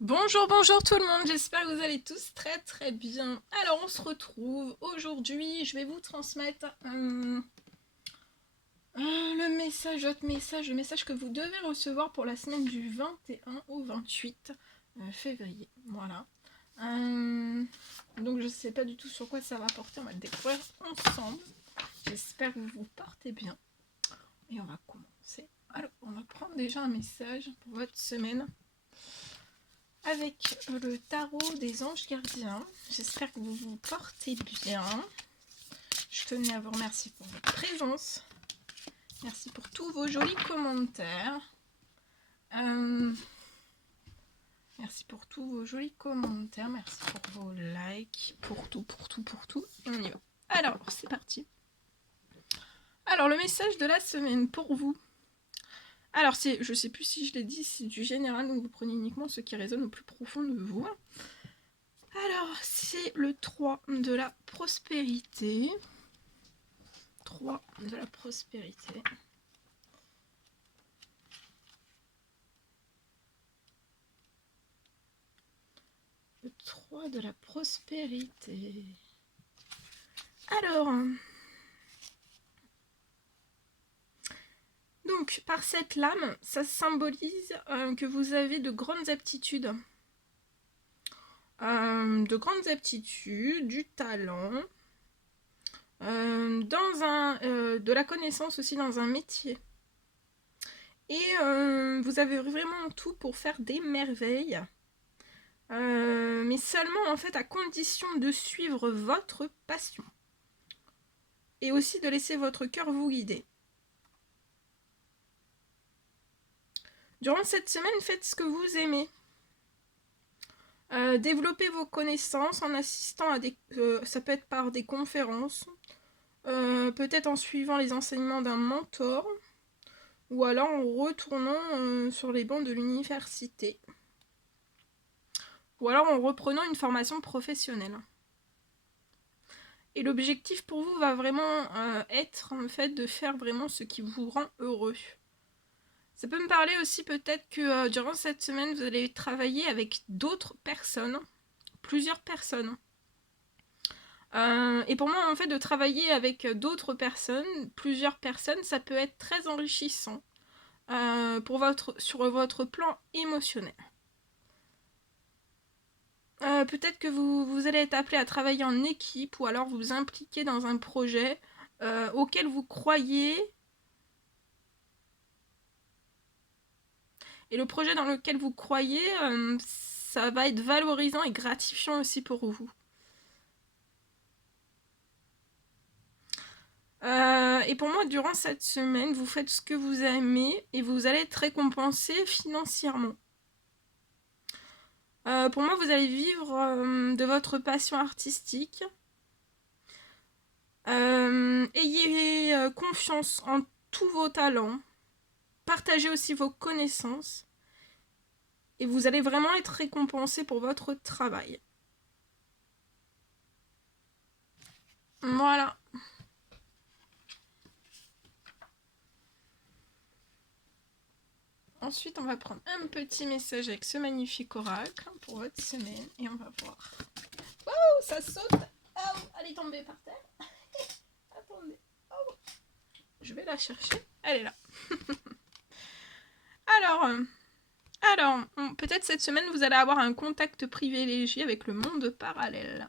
Bonjour, bonjour tout le monde, j'espère que vous allez tous très très bien. Alors on se retrouve aujourd'hui, je vais vous transmettre le message, le message que vous devez recevoir pour la semaine du 21 au 28 février. Voilà. Donc je sais pas du tout sur quoi ça va porter, on va le découvrir ensemble. J'espère que vous vous portez bien. Et on va commencer. Alors on va prendre déjà un message pour votre semaine avec le tarot des anges gardiens. J'espère que vous vous portez bien. Je tenais à vous remercier pour votre présence. Merci pour tous vos jolis commentaires. Merci pour tous vos jolis commentaires. Merci pour vos likes. Pour tout, pour tout, pour tout. Et on y va. Alors, c'est parti. Alors, le message de la semaine pour vous. Alors, je sais plus si je l'ai dit, c'est du général, donc vous prenez uniquement ce qui résonne au plus profond de vous. Alors, c'est le 3 de la prospérité. 3 de la prospérité. Le 3 de la prospérité. Alors, donc, par cette lame, ça symbolise que vous avez de grandes aptitudes. Du talent, de la connaissance aussi dans un métier. Et vous avez vraiment tout pour faire des merveilles. Mais seulement en fait à condition de suivre votre passion. Et aussi de laisser votre cœur vous guider. Durant cette semaine, faites ce que vous aimez. Développez vos connaissances en assistant à ça peut être par des conférences, peut-être en suivant les enseignements d'un mentor, ou alors en retournant sur les bancs de l'université, ou alors en reprenant une formation professionnelle. Et l'objectif pour vous va vraiment être en fait de faire vraiment ce qui vous rend heureux. Ça peut me parler aussi peut-être que durant cette semaine, vous allez travailler avec d'autres personnes, plusieurs personnes. Et pour moi, en fait, de travailler avec d'autres personnes, plusieurs personnes, ça peut être très enrichissant sur votre plan émotionnel. Peut-être que vous allez être appelé à travailler en équipe ou alors vous impliquer dans un projet auquel vous croyez. Et le projet dans lequel vous croyez, ça va être valorisant et gratifiant aussi pour vous. Et pour moi, durant cette semaine, vous faites ce que vous aimez et vous allez être récompensé financièrement. Pour moi, vous allez vivre de votre passion artistique. Ayez confiance en tous vos talents. Partagez aussi vos connaissances. Et vous allez vraiment être récompensé pour votre travail. Voilà. Ensuite, on va prendre un petit message avec ce magnifique oracle pour votre semaine. Et on va voir. Oh, ça saute. Oh, elle est tombée par terre. Attendez. Oh. Je vais la chercher. Elle est là. Alors, peut-être cette semaine, vous allez avoir un contact privilégié avec le monde parallèle.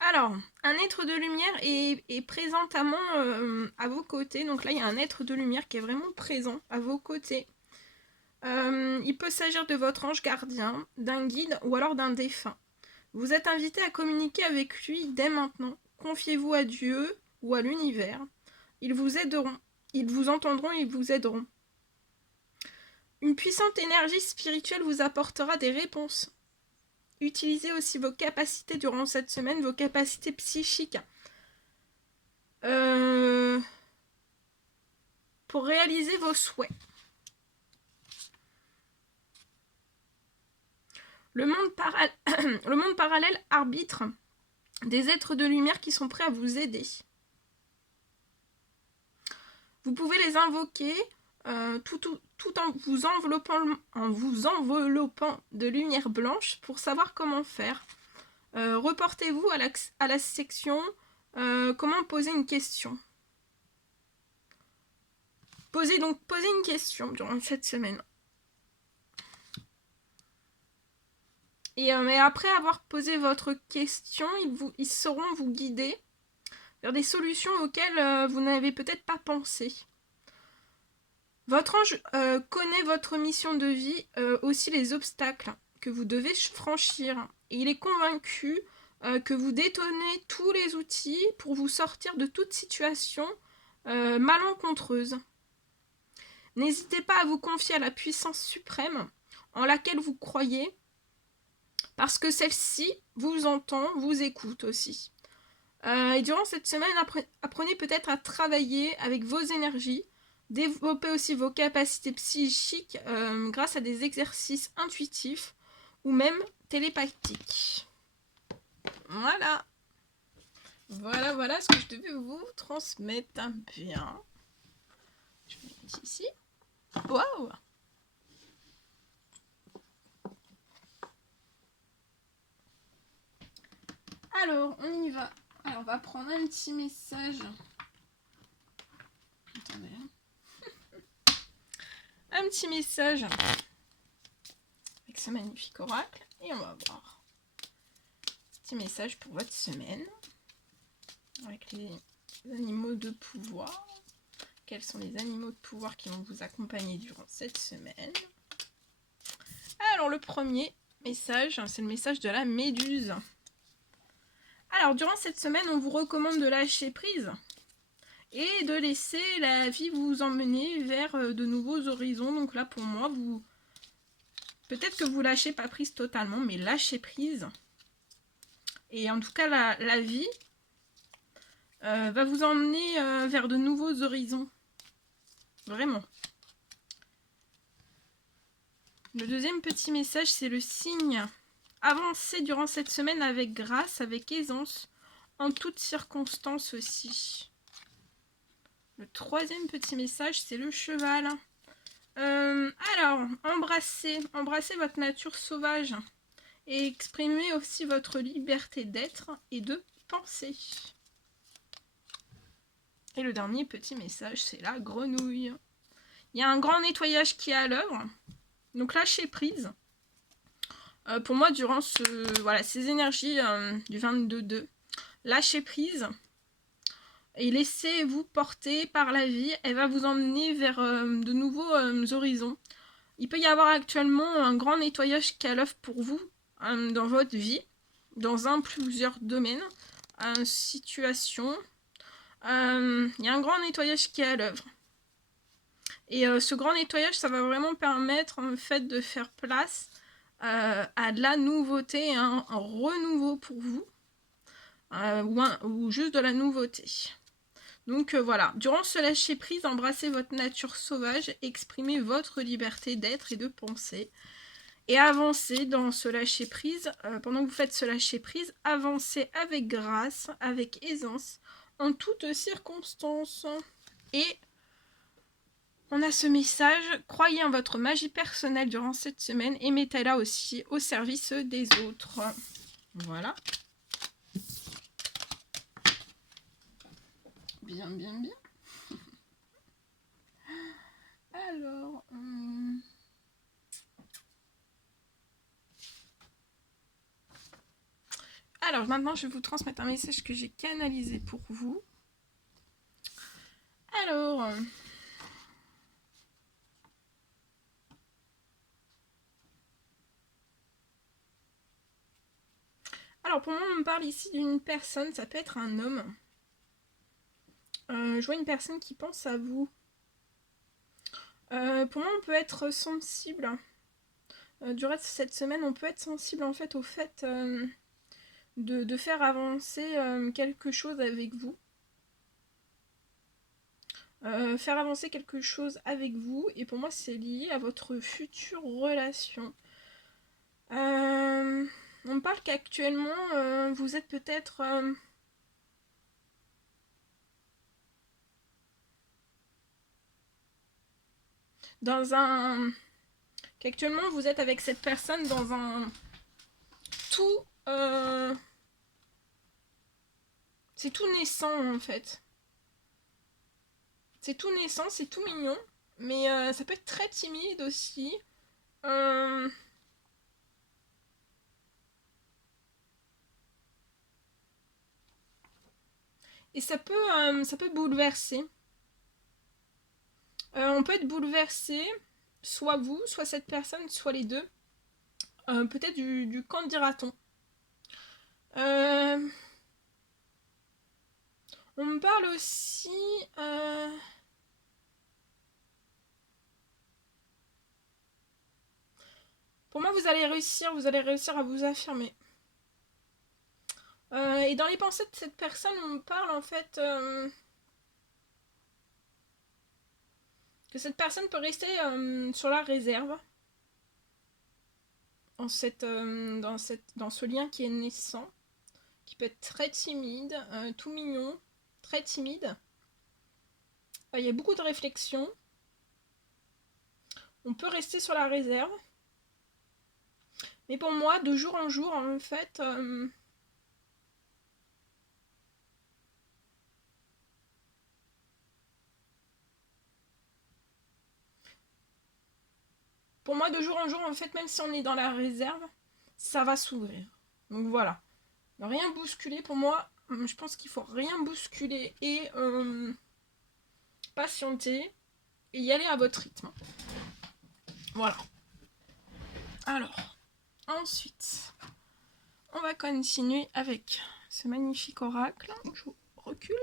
Alors, un être de lumière est présentement à vos côtés. Donc là, il y a un être de lumière qui est vraiment présent à vos côtés. Il peut s'agir de votre ange gardien, d'un guide ou alors d'un défunt. Vous êtes invité à communiquer avec lui dès maintenant. Confiez-vous à Dieu ou à l'univers. Ils vous aideront. Ils vous entendront et ils vous aideront. Une puissante énergie spirituelle vous apportera des réponses. Utilisez aussi vos capacités durant cette semaine, vos capacités psychiques. Pour réaliser vos souhaits. Le monde parallèle arbitre des êtres de lumière qui sont prêts à vous aider. Vous pouvez les invoquer tout en vous enveloppant de lumière blanche pour savoir comment faire. Reportez-vous à la section comment poser une question. Posez une question durant cette semaine. Mais après avoir posé votre question, ils sauront vous guider vers des solutions auxquelles vous n'avez peut-être pas pensé. Votre ange connaît votre mission de vie, aussi les obstacles que vous devez franchir. Et il est convaincu que vous détenez tous les outils pour vous sortir de toute situation malencontreuse. N'hésitez pas à vous confier à la puissance suprême en laquelle vous croyez, parce que celle-ci vous entend, vous écoute aussi. Et durant cette semaine, apprenez peut-être à travailler avec vos énergies, développer aussi vos capacités psychiques grâce à des exercices intuitifs ou même télépathiques. Voilà. Voilà ce que je devais vous transmettre. Bien. Je vais mettre ici. Waouh! Alors, on y va. Alors, on va prendre un petit message. Attendez. Un petit message avec ce magnifique oracle. Et on va voir. Petit message pour votre semaine. Avec les animaux de pouvoir. Quels sont les animaux de pouvoir qui vont vous accompagner durant cette semaine? Alors, le premier message, c'est le message de la méduse. Alors, durant cette semaine, on vous recommande de lâcher prise et de laisser la vie vous emmener vers de nouveaux horizons. Donc là, pour moi, peut-être que vous lâchez pas prise totalement, mais lâchez prise. Et en tout cas, la vie va vous emmener vers de nouveaux horizons. Vraiment. Le deuxième petit message, c'est le signe. Avancez durant cette semaine avec grâce, avec aisance, en toutes circonstances aussi. Le troisième petit message, c'est le cheval. Alors, embrassez votre nature sauvage et exprimez aussi votre liberté d'être et de penser. Et le dernier petit message, c'est la grenouille. Il y a un grand nettoyage qui est à l'œuvre, donc lâchez prise. Pour moi, durant ces énergies du 22-2, lâchez prise et laissez-vous porter par la vie. Elle va vous emmener vers de nouveaux horizons. Il peut y avoir actuellement un grand nettoyage qui est à l'œuvre pour vous dans votre vie, dans plusieurs domaines, situations. Il y a un grand nettoyage qui est à l'œuvre. Et ce grand nettoyage, ça va vraiment permettre en fait de faire place à de la nouveauté, un renouveau pour vous, ou juste de la nouveauté. Donc voilà, durant ce lâcher prise, embrassez votre nature sauvage, exprimez votre liberté d'être et de penser, et avancez dans ce lâcher prise. Pendant que vous faites ce lâcher prise, avancez avec grâce, avec aisance, en toutes circonstances. Et on a ce message, croyez en votre magie personnelle durant cette semaine et mettez-la aussi au service des autres. Voilà. Bien. Alors... Alors maintenant, je vais vous transmettre un message que j'ai canalisé pour vous. Alors pour moi, on me parle ici d'une personne, ça peut être un homme. Je vois une personne qui pense à vous. Pour moi, on peut être sensible. Durant cette semaine, on peut être sensible en fait au fait de faire avancer quelque chose avec vous. Faire avancer quelque chose avec vous, et pour moi, c'est lié à votre future relation. On parle qu'actuellement, vous êtes peut-être... dans un... qu'actuellement, vous êtes avec cette personne dans un... tout... c'est tout naissant, en fait. C'est tout naissant, c'est tout mignon. Mais ça peut être très timide aussi. Et ça peut bouleverser. On peut être bouleversé, soit vous, soit cette personne, soit les deux. Peut-être du qu'en dira-t-on. On me parle aussi... Pour moi, vous allez réussir à vous affirmer. Et dans les pensées de cette personne, on me parle en fait que cette personne peut rester sur la réserve dans ce lien qui est naissant, qui peut être très timide, tout mignon, très timide. Il y a beaucoup de réflexion. On peut rester sur la réserve. Mais pour moi, de jour en jour, en fait... pour moi, de jour en jour, en fait, même si on est dans la réserve, ça va s'ouvrir. Donc voilà. Ne rien bousculer, pour moi, je pense qu'il faut rien bousculer et patienter et y aller à votre rythme. Voilà. Alors, ensuite, on va continuer avec ce magnifique oracle. Je recule.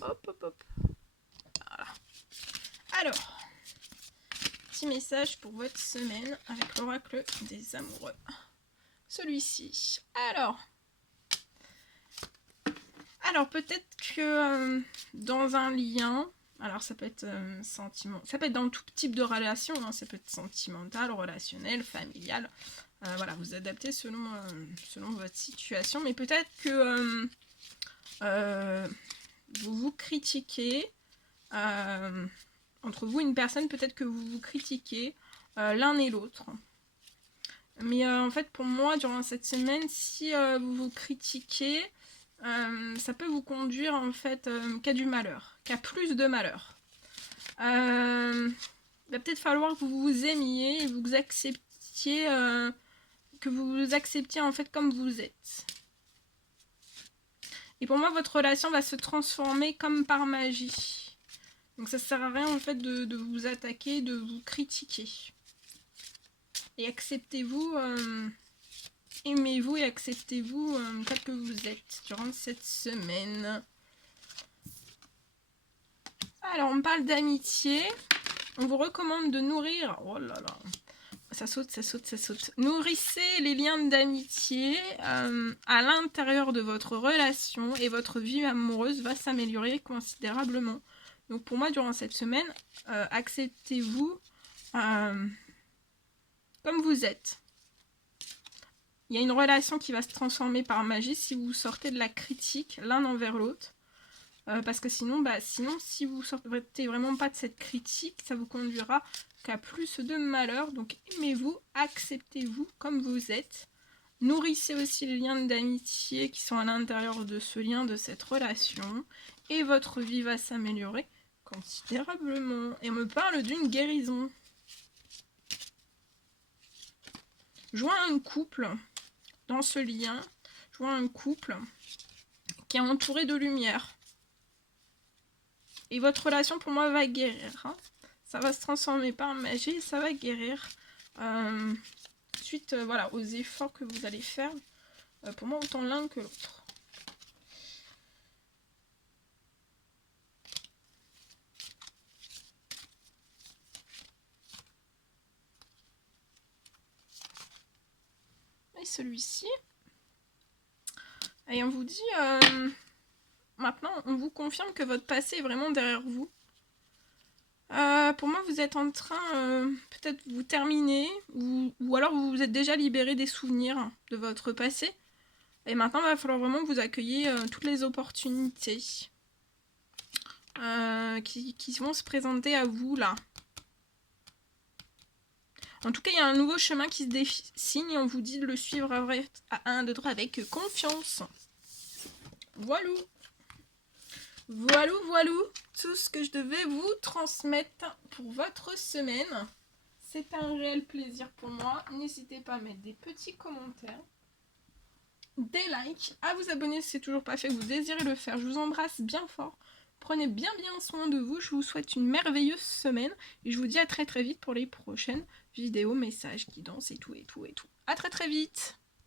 Hop, hop, hop. Voilà. Alors, petit message pour votre semaine avec l'oracle des amoureux. Celui-ci. Alors peut-être que dans un lien, alors ça peut être sentiment, ça peut être dans tout type de relation, hein, ça peut être sentimental, relationnel, familial. Voilà, vous adaptez selon votre situation, mais peut-être que vous vous critiquez, entre vous une personne, peut-être que vous vous critiquez l'un et l'autre. Mais en fait, pour moi, durant cette semaine, si vous vous critiquez, ça peut vous conduire en fait qu'à du malheur, qu'à plus de malheur. Il va peut-être falloir que vous vous aimiez et vous acceptiez, que vous vous acceptiez en fait comme vous êtes. Et pour moi, votre relation va se transformer comme par magie. Donc ça sert à rien en fait de vous attaquer, de vous critiquer. Et acceptez-vous, aimez-vous et acceptez-vous tel que vous êtes durant cette semaine. Alors, on parle d'amitié. On vous recommande de nourrir... Oh là là. Ça saute, ça saute, ça saute. Nourrissez les liens d'amitié à l'intérieur de votre relation et votre vie amoureuse va s'améliorer considérablement. Donc pour moi, durant cette semaine, acceptez-vous comme vous êtes. Il y a une relation qui va se transformer par magie si vous sortez de la critique l'un envers l'autre. Parce que sinon, si vous sortez vraiment pas de cette critique, ça vous conduira qu'à plus de malheur. Donc aimez-vous, acceptez-vous comme vous êtes. Nourrissez aussi les liens d'amitié qui sont à l'intérieur de ce lien, de cette relation. Et votre vie va s'améliorer considérablement. Et on me parle d'une guérison. Joins un couple dans ce lien. Joins un couple qui est entouré de lumière. Et votre relation, pour moi, va guérir. Hein. Ça va se transformer par magie, ça va guérir. Suite voilà, aux efforts que vous allez faire. Pour moi, autant l'un que l'autre. Et celui-ci. Et on vous dit... maintenant, on vous confirme que votre passé est vraiment derrière vous. Pour moi, vous êtes en train, peut-être vous terminer, ou alors vous vous êtes déjà libéré des souvenirs de votre passé. Et maintenant, il va falloir vraiment que vous accueilliez toutes les opportunités qui vont se présenter à vous, là. En tout cas, il y a un nouveau chemin qui se dessine et on vous dit de le suivre à 1, 2, 3 avec confiance. Voilou. Voilou. Tout ce que je devais vous transmettre pour votre semaine. C'est un réel plaisir pour moi. N'hésitez pas à mettre des petits commentaires, des likes, à vous abonner si c'est toujours pas fait, que vous désirez le faire. Je vous embrasse bien fort. Prenez bien soin de vous. Je vous souhaite une merveilleuse semaine. Et je vous dis à très vite pour les prochaines vidéos, messages, guidances et tout. À très vite.